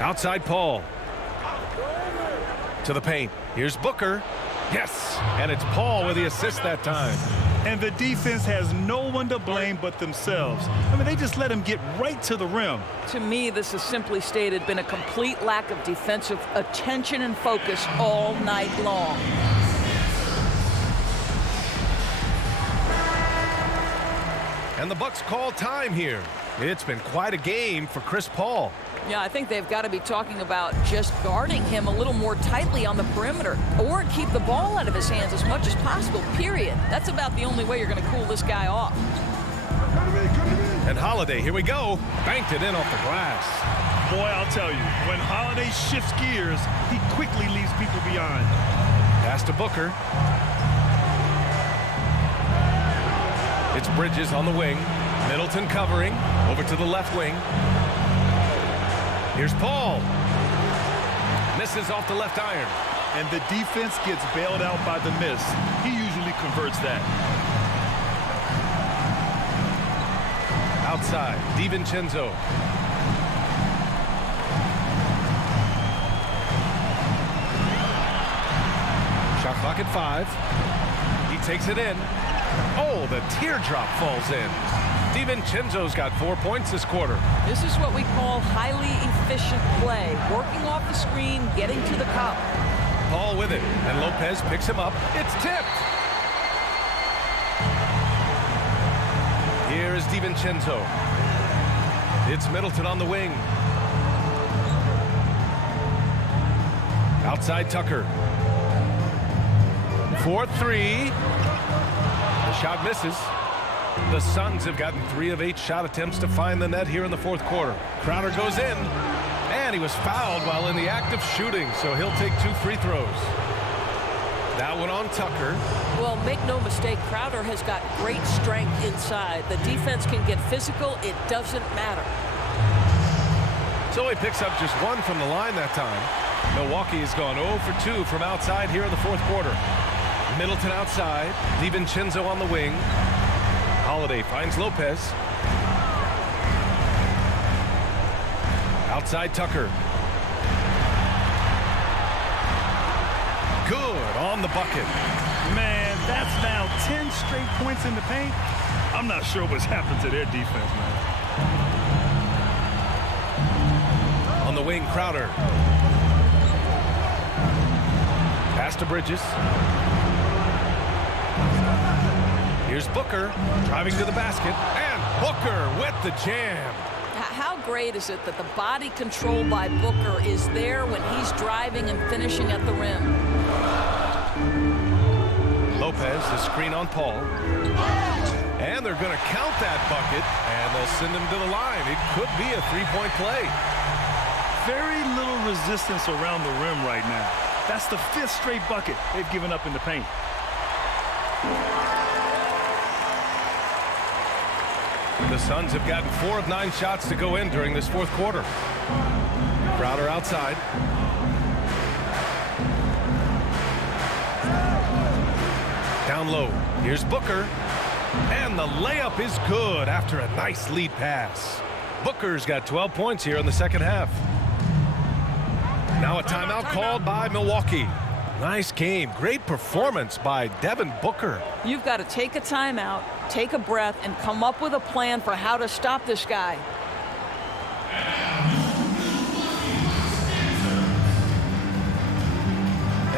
Outside Paul. To the paint. Here's Booker. Yes. And it's Paul with the assist that time. And the defense has no one to blame but themselves. I mean, they just let him get right to the rim. To me, this has simply stated been a complete lack of defensive attention and focus all night long. And the Bucks call time here. It's been quite a game for Chris Paul. Yeah, I think they've got to be talking about just guarding him a little more tightly on the perimeter or keep the ball out of his hands as much as possible, period. That's about the only way you're going to cool this guy off. And Holiday, here we go. Banked it in off the glass. Boy, I'll tell you, when Holiday shifts gears, he quickly leaves people behind. Pass to Booker. It's Bridges on the wing. Middleton covering. Over to the left wing. Here's Paul. Misses off the left iron. And the defense gets bailed out by the miss. He usually converts that. Outside, DiVincenzo. Shot clock at 5. He takes it in. Oh, the teardrop falls in. DiVincenzo's got 4 points this quarter. This is what we call highly efficient play. Working off the screen, getting to the cup. Paul with it, and Lopez picks him up. It's tipped. Here is DiVincenzo. It's Middleton on the wing. Outside Tucker. 4-3. The shot misses. The Suns have gotten 3 of 8 shot attempts to find the net here in the fourth quarter. Crowder goes in, and he was fouled while in the act of shooting, so he'll take 2 free throws. That one on Tucker. Well, make no mistake, Crowder has got great strength inside. The defense can get physical. It doesn't matter. So he picks up just 1 from the line that time. Milwaukee has gone 0 for 2 from outside here in the fourth quarter. Middleton outside. DiVincenzo on the wing. Holiday finds Lopez. Outside Tucker. Good on the bucket. Man, that's now 10 straight points in the paint. I'm not sure what's happened to their defense, man. On the wing, Crowder. Pass to Bridges. Here's Booker driving to the basket, and Booker with the jam. How great is it that the body control by Booker is there when he's driving and finishing at the rim? Lopez, the screen on Paul. And they're going to count that bucket, and they'll send him to the line. It could be a 3-point play. Very little resistance around the rim right now. That's the 5th straight bucket they've given up in the paint. The Suns have gotten 4 of 9 shots to go in during this fourth quarter. Crowder outside. Down low. Here's Booker. And the layup is good after a nice lead pass. Booker's got 12 points here in the second half. Now a timeout called by Milwaukee. Nice game. Great performance by Devin Booker. You've got to take a timeout, take a breath, and come up with a plan for how to stop this guy.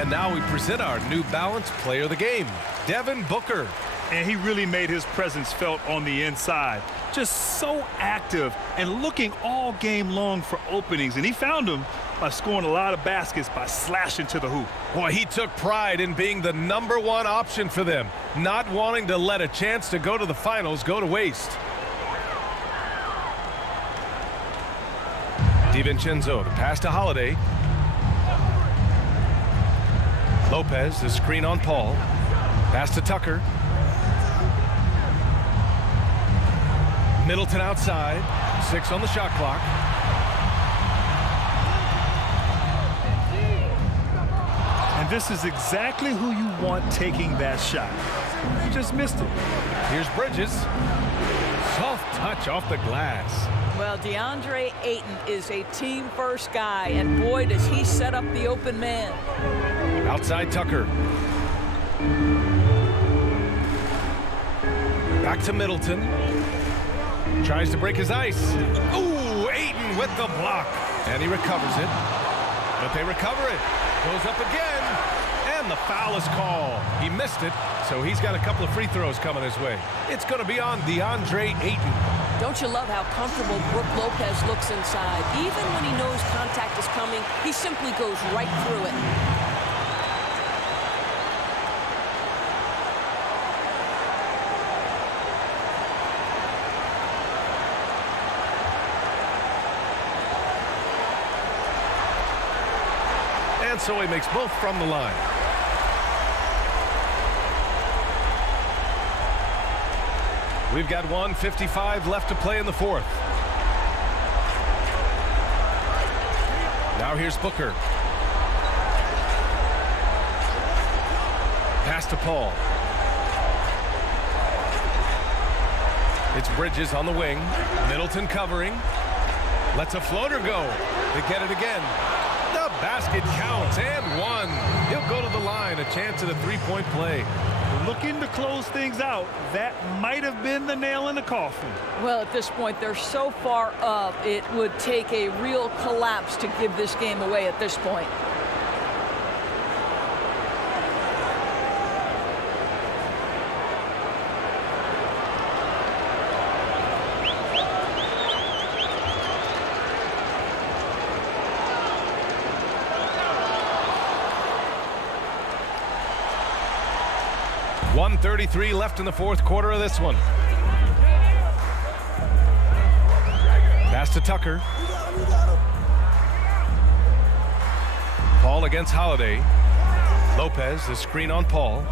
And now we present our New Balance Player of the Game, Devin Booker. And he really made his presence felt on the inside. Just so active and looking all game long for openings. And he found them by scoring a lot of baskets by slashing to the hoop. Boy, he took pride in being the #1 option for them, not wanting to let a chance to go to the finals go to waste. DiVincenzo, the pass to Holiday. Lopez, the screen on Paul. Pass to Tucker. Middleton outside. 6 on the shot clock. And this is exactly who you want taking that shot. You just missed it. Here's Bridges. Soft touch off the glass. Well, DeAndre Ayton is a team-first guy, and boy, does he set up the open man. Outside Tucker. Back to Middleton. Tries to break his ice. Ooh, Ayton with the block. And he recovers it. But they recover it. Goes up again. And the foul is called. He missed it, so he's got a couple of free throws coming his way. It's going to be on DeAndre Ayton. Don't you love how comfortable Brook Lopez looks inside? Even when he knows contact is coming, he simply goes right through it. And so he makes both from the line. We've got 1:55 left to play in the fourth. Now here's Booker. Pass to Paul. It's Bridges on the wing. Middleton covering. Lets a floater go. They get it again. The basket counts and one. He'll go to the line. A chance at a three-point play. Looking to close things out. That might have been the nail in the coffin. Well, at this point, they're so far up, it would take a real collapse to give this game away at this point. .133 left in the fourth quarter of this one. Pass to Tucker. Paul against Holiday. Lopez, the screen on Paul.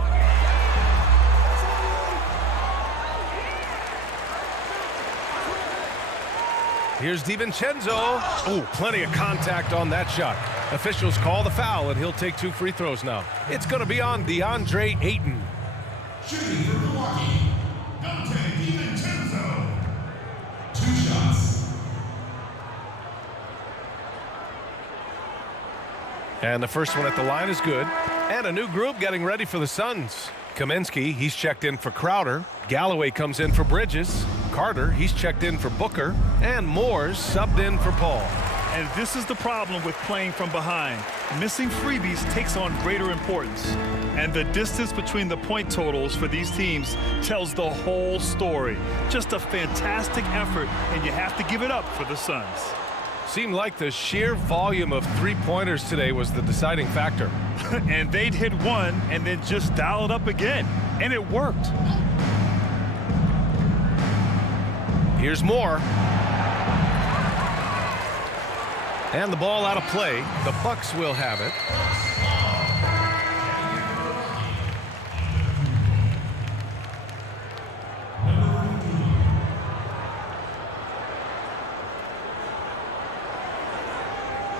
Here's DiVincenzo. Oh, plenty of contact on that shot. Officials call the foul, and he'll take 2 free throws now. It's going to be on DeAndre Ayton. Shooting for Milwaukee, DiVincenzo. 2 shots. And the first one at the line is good. And a new group getting ready for the Suns. Kaminsky, he's checked in for Crowder. Galloway comes in for Bridges. Carter, he's checked in for Booker. And Moore's subbed in for Paul. And this is the problem with playing from behind. Missing freebies takes on greater importance. And the distance between the point totals for these teams tells the whole story. Just a fantastic effort, and you have to give it up for the Suns. Seemed like the sheer volume of three-pointers today was the deciding factor. And they'd hit one and then just dial it up again. And it worked. Here's Moore. And the ball out of play. The Bucks will have it.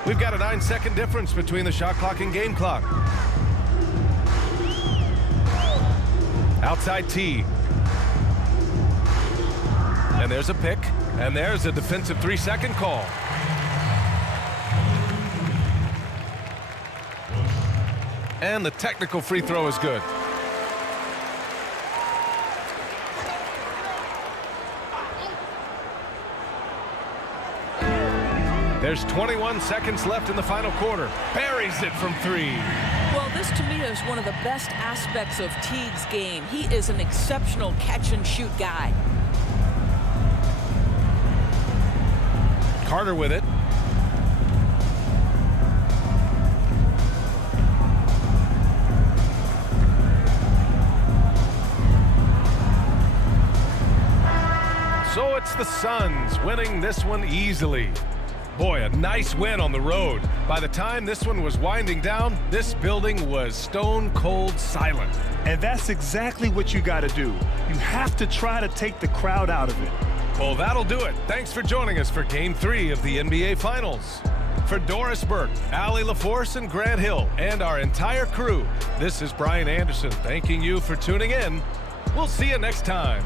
We've got a 9-second difference between the shot clock and game clock. Outside T. And there's a pick. And there's a defensive 3-second call. And the technical free throw is good. There's 21 seconds left in the final quarter. Buries it from 3. Well, this to me is one of the best aspects of Teague's game. He is an exceptional catch-and-shoot guy. Carter with it. So it's the Suns winning this one easily. Boy, a nice win on the road. By the time this one was winding down, this building was stone cold silent. And that's exactly what you got to do. You have to try to take the crowd out of it. Well, that'll do it. Thanks for joining us for Game 3 of the NBA Finals. For Doris Burke, Allie LaForce, and Grant Hill, and our entire crew, this is Brian Anderson thanking you for tuning in. We'll see you next time.